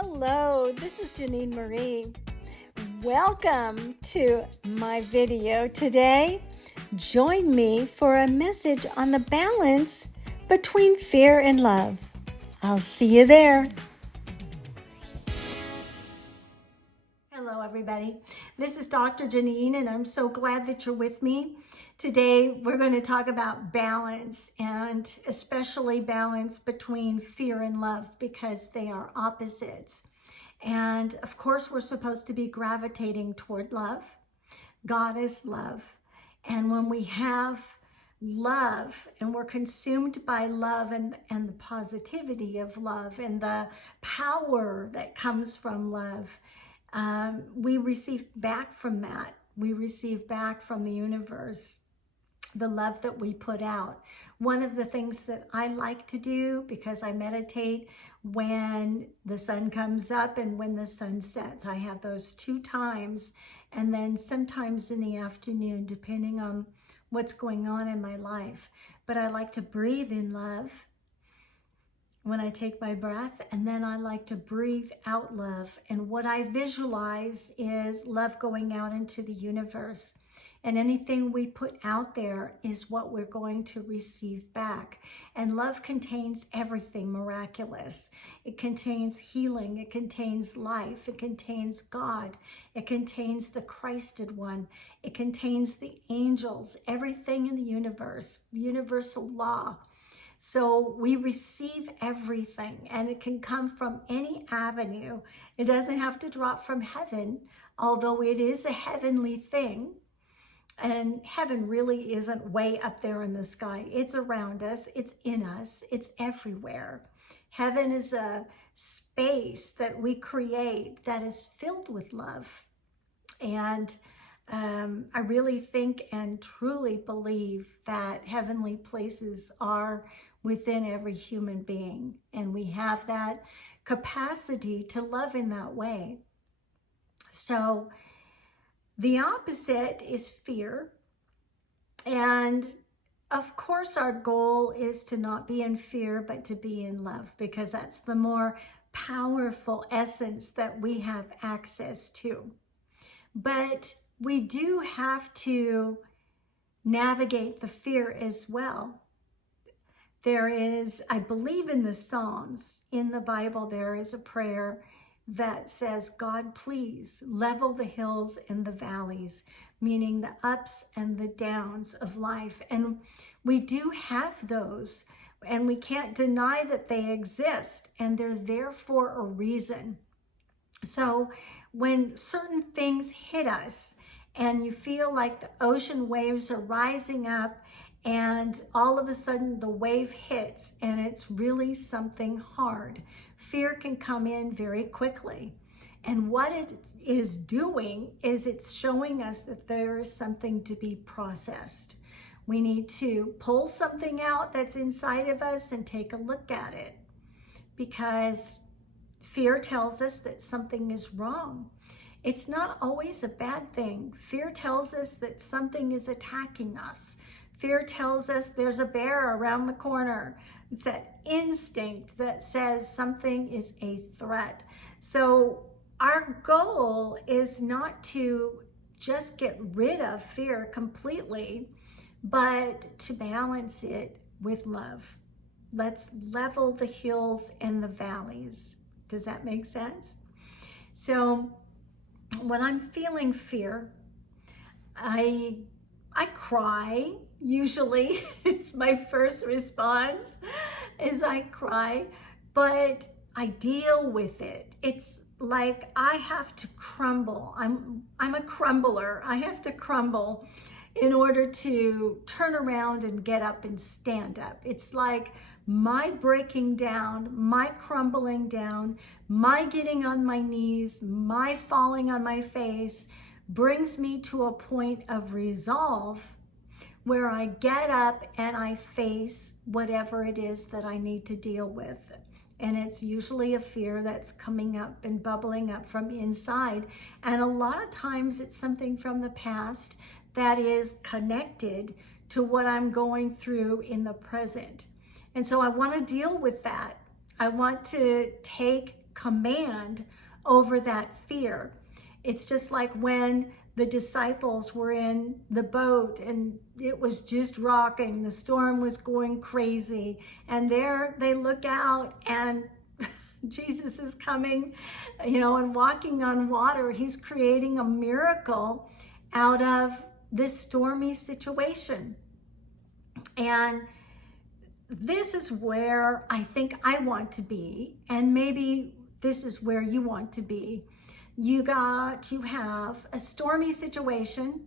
Hello, this is Jeanine-Marie. Welcome to my video today. Join me for a message on the balance between fear and love. I'll see you there. Hello, everybody. This is Dr. Jeanine, and I'm so glad that you're with me. Today, we're going to talk about balance, and especially balance between fear and love, because they are opposites. And of course, we're supposed to be gravitating toward love. God is love. And when we have love and we're consumed by love and the positivity of love and the power that comes from love, we receive back from that. We receive back from the universe the love that we put out. One of the things that I like to do, because I meditate when the sun comes up and when the sun sets, I have those two times, and then sometimes in the afternoon, depending on what's going on in my life. But I like to breathe in love when I take my breath, and then I like to breathe out love. And what I visualize is love going out into the universe. And anything we put out there is what we're going to receive back. And love contains everything miraculous. It contains healing. It contains life. It contains God. It contains the Christed one. It contains the angels, everything in the universe, universal law. So we receive everything, and it can come from any avenue. It doesn't have to drop from heaven, although it is a heavenly thing. And heaven really isn't way up there in the sky. It's around us. It's in us. It's everywhere. Heaven is a space that we create that is filled with love. And I really think and truly believe that heavenly places are within every human being. And we have that capacity to love in that way. So the opposite is fear. And of course, our goal is to not be in fear, but to be in love, because that's the more powerful essence that we have access to. But we do have to navigate the fear as well. There is, I believe in the Psalms, in the Bible, there is a prayer that says, God, please level the hills and the valleys, meaning the ups and the downs of life. And we do have those, and we can't deny that they exist, and they're there for a reason. So when certain things hit us and you feel like the ocean waves are rising up, and all of a sudden the wave hits and it's really something hard, fear can come in very quickly. And what it is doing is it's showing us that there is something to be processed. We need to pull something out that's inside of us and take a look at it, because fear tells us that something is wrong. It's not always a bad thing. Fear tells us that something is attacking us. Fear tells us there's a bear around the corner. It's that instinct that says something is a threat. So our goal is not to just get rid of fear completely, but to balance it with love. Let's level the hills and the valleys. Does that make sense? So when I'm feeling fear, I cry. Usually it's my first response is I cry, but I deal with it. It's like I have to crumble. I'm a crumbler. I have to crumble in order to turn around and get up and stand up. It's like my breaking down, my crumbling down, my getting on my knees, my falling on my face brings me to a point of resolve where I get up and I face whatever it is that I need to deal with. And it's usually a fear that's coming up and bubbling up from inside. And a lot of times it's something from the past that is connected to what I'm going through in the present. And so I want to deal with that. I want to take command over that fear. It's just like when the disciples were in the boat and it was just rocking, the storm was going crazy, and there they look out and Jesus is coming, and walking on water. He's creating a miracle out of this stormy situation. And this is where I think I want to be, and maybe this is where you want to be. You have a stormy situation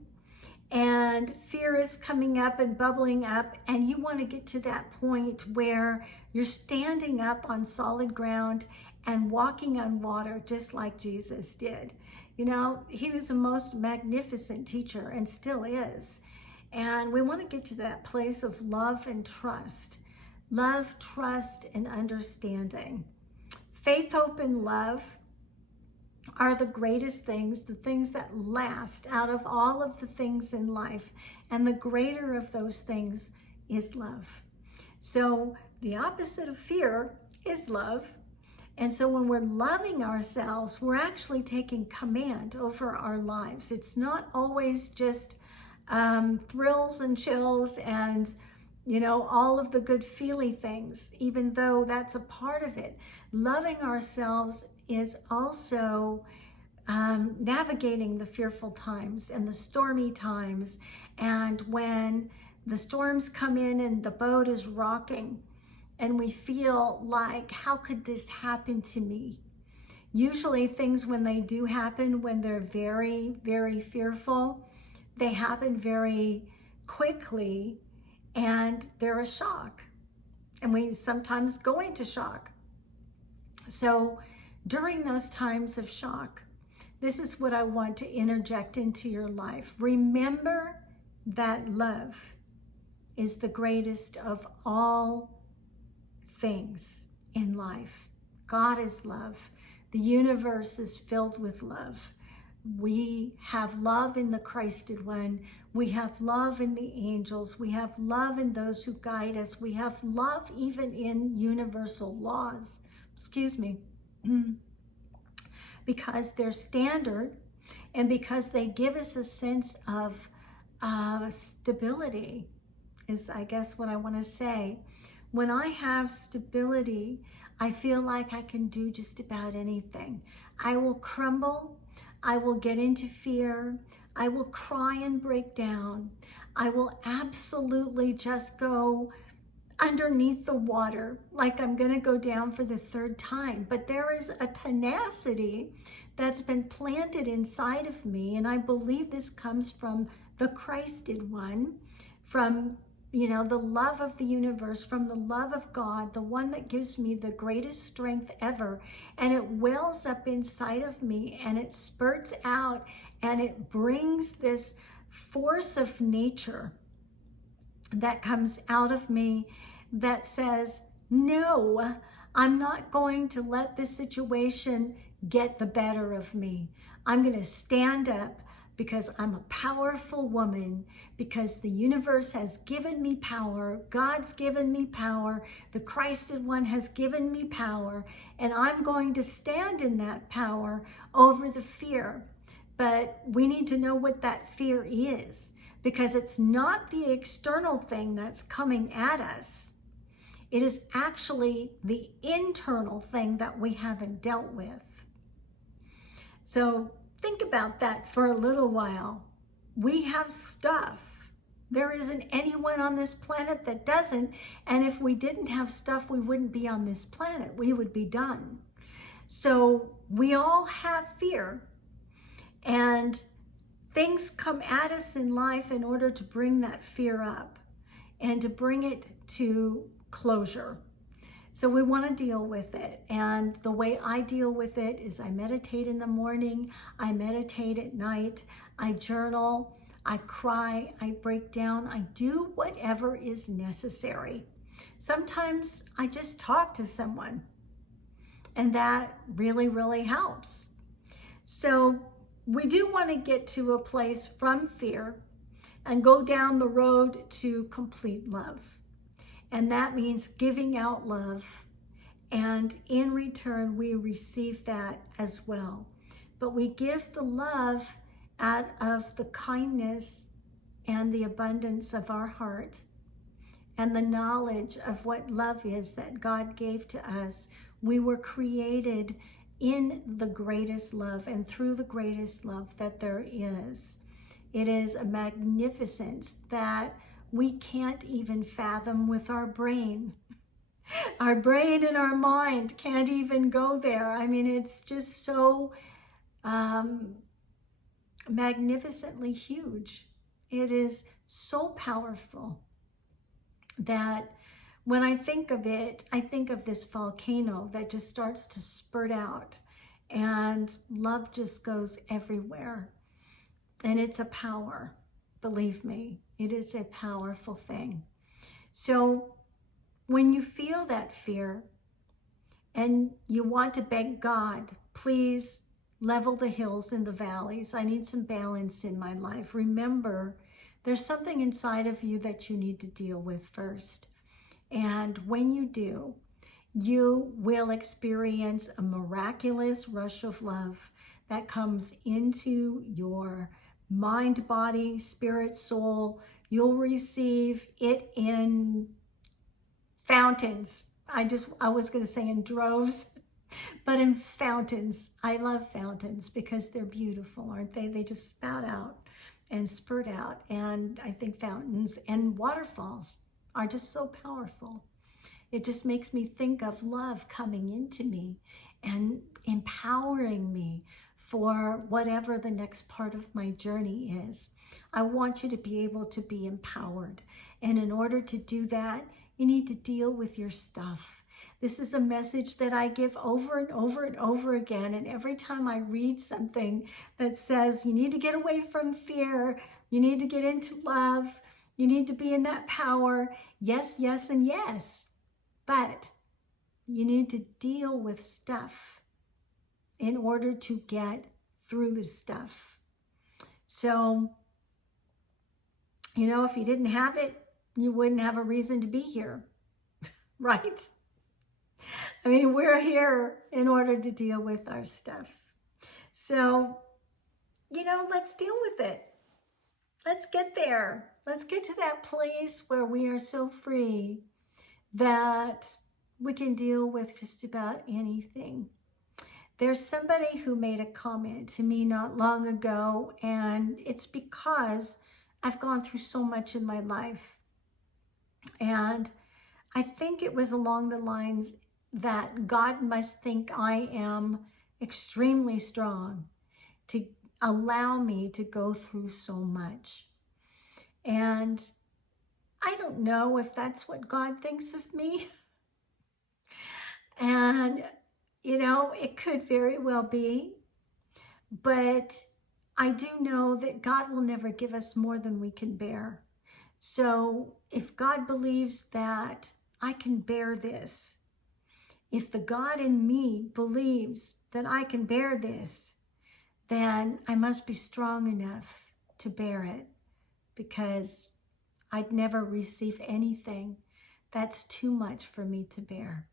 and fear is coming up and bubbling up, and you want to get to that point where you're standing up on solid ground and walking on water just like Jesus did. He was the most magnificent teacher and still is. And we want to get to that place of love and trust. Love, trust, and understanding. Faith, hope, and love are the greatest things, the things that last out of all of the things in life. And the greater of those things is love. So the opposite of fear is love. And so when we're loving ourselves, we're actually taking command over our lives. It's not always just thrills and chills and all of the good feely things, even though that's a part of it. Loving ourselves is also navigating the fearful times and the stormy times. And when the storms come in and the boat is rocking and we feel like, how could this happen to me? Usually things, when they do happen, when they're very, very fearful, they happen very quickly and they're a shock. And we sometimes go into shock. So during those times of shock, this is what I want to interject into your life. Remember that love is the greatest of all things in life. God is love. The universe is filled with love. We have love in the Christed One. We have love in the angels. We have love in those who guide us. We have love even in universal laws. Because they're standard and because they give us a sense of stability is, I guess, what I want to say. When I have stability, I feel like I can do just about anything. I will crumble. I will get into fear. I will cry and break down. I will absolutely just go underneath the water, like I'm going to go down for the third time. But there is a tenacity that's been planted inside of me, and I believe this comes from the Christed One, from the love of the universe, from the love of God, the one that gives me the greatest strength ever. And it wells up inside of me and it spurts out and it brings this force of nature that comes out of me that says, no, I'm not going to let this situation get the better of me. I'm going to stand up because I'm a powerful woman, because the universe has given me power, God's given me power, the Christed One has given me power, and I'm going to stand in that power over the fear. But we need to know what that fear is, because it's not the external thing that's coming at us. It is actually the internal thing that we haven't dealt with. So think about that for a little while. We have stuff. There isn't anyone on this planet that doesn't. And if we didn't have stuff, we wouldn't be on this planet. We would be done. So we all have fear. And things come at us in life in order to bring that fear up and to bring it to closure. So we want to deal with it. And the way I deal with it is I meditate in the morning, I meditate at night, I journal, I cry, I break down, I do whatever is necessary. Sometimes I just talk to someone, and that really, really helps. So we do want to get to a place from fear and go down the road to complete love. And that means giving out love And in return, we receive that as well. But we give the love out of the kindness and the abundance of our heart and the knowledge of what love is that God gave to us. We were created in the greatest love and through the greatest love that there is. It is a magnificence that we can't even fathom with our brain. Our brain and our mind can't even go there. I mean, it's just so magnificently huge. It is so powerful that when I think of it, I think of this volcano that just starts to spurt out, and love just goes everywhere. And it's a power, believe me, it is a powerful thing. So when you feel that fear and you want to beg God, please level the hills and the valleys. I need some balance in my life. Remember, there's something inside of you that you need to deal with first. And when you do, you will experience a miraculous rush of love that comes into your mind, body, spirit, soul. You'll receive it in fountains. I was going to say in droves, but in fountains. I love fountains because they're beautiful, aren't they? They just spout out and spurt out. And I think fountains and waterfalls are just so powerful. It just makes me think of love coming into me and empowering me for whatever the next part of my journey is. I want you to be able to be empowered. And in order to do that, you need to deal with your stuff. This is a message that I give over and over and over again. And every time I read something that says you need to get away from fear, you need to get into love, you need to be in that power. Yes, yes, and yes. But you need to deal with stuff in order to get through the stuff. So, you know, if you didn't have it, you wouldn't have a reason to be here, right? I mean, we're here in order to deal with our stuff. So, you know, let's deal with it. Let's get there. Let's get to that place where we are so free that we can deal with just about anything. There's somebody who made a comment to me not long ago, and it's because I've gone through so much in my life. And I think it was along the lines that God must think I am extremely strong to allow me to go through so much. And I don't know if that's what God thinks of me. And, you know, it could very well be. But I do know that God will never give us more than we can bear. So if God believes that I can bear this, if the God in me believes that I can bear this, then I must be strong enough to bear it, because I'd never receive anything that's too much for me to bear.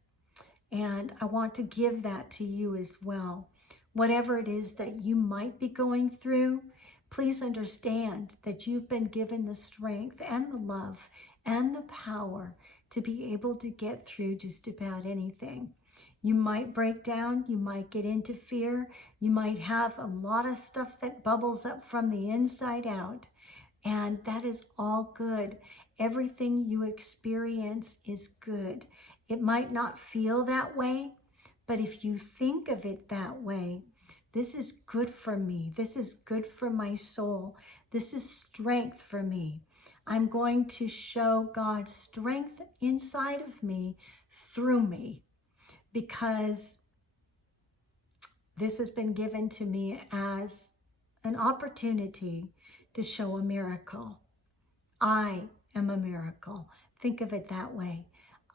And I want to give that to you as well. Whatever it is that you might be going through, please understand that you've been given the strength and the love and the power to be able to get through just about anything. You might break down, you might get into fear, you might have a lot of stuff that bubbles up from the inside out, and that is all good. Everything you experience is good. It might not feel that way, but if you think of it that way, this is good for me. This is good for my soul. This is strength for me. I'm going to show God's strength inside of me through me, because this has been given to me as an opportunity to show a miracle. I am a miracle. Think of it that way.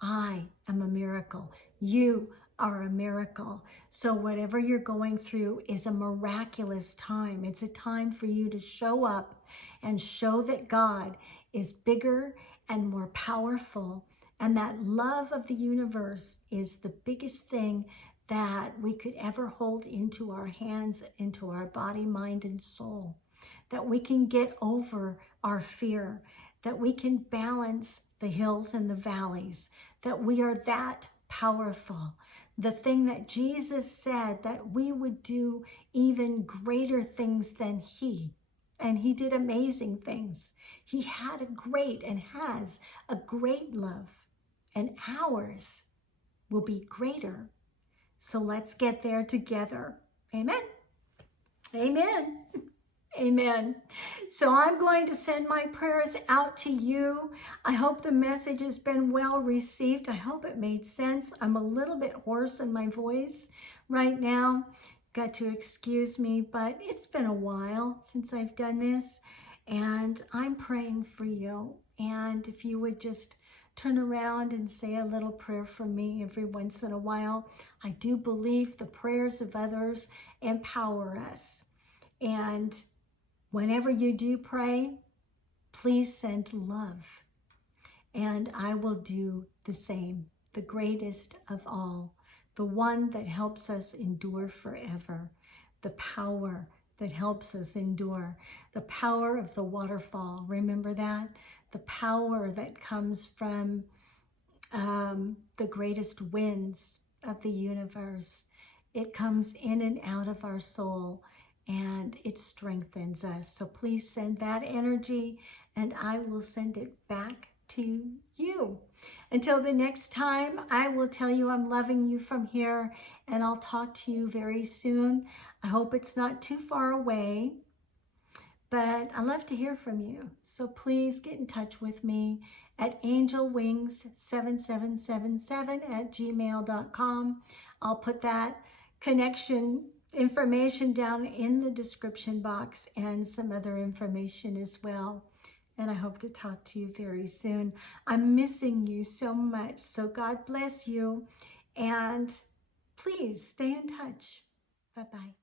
I am a miracle. You are a miracle. So whatever you're going through is a miraculous time. It's a time for you to show up and show that God is bigger and more powerful And that love of the universe is the biggest thing that we could ever hold into our hands, into our body, mind, and soul. That we can get over our fear, that we can balance the hills and the valleys, that we are that powerful. The thing that Jesus said that we would do even greater things than he. And he did amazing things. He had a great and has a great love. And ours will be greater. So let's get there together. Amen. Amen. Amen. So I'm going to send my prayers out to you. I hope the message has been well received. I hope it made sense. I'm a little bit hoarse in my voice right now. Got to excuse me, but it's been a while since I've done this, and I'm praying for you. And if you would just turn around and say a little prayer for me every once in a while. I do believe the prayers of others empower us. And whenever you do pray, please send love. And I will do the same, the greatest of all, the one that helps us endure forever, the power that helps us endure, the power of the waterfall. Remember that? The power that comes from the greatest winds of the universe. It comes in and out of our soul, and it strengthens us. So please send that energy, and I will send it back to you. Until the next time, I will tell you I'm loving you from here, and I'll talk to you very soon. I hope it's not too far away, but I love to hear from you. So please get in touch with me at angelwings7777@gmail.com. I'll put that connection information down in the description box and some other information as well. And I hope to talk to you very soon. I'm missing you so much. So God bless you. And please stay in touch. Bye-bye.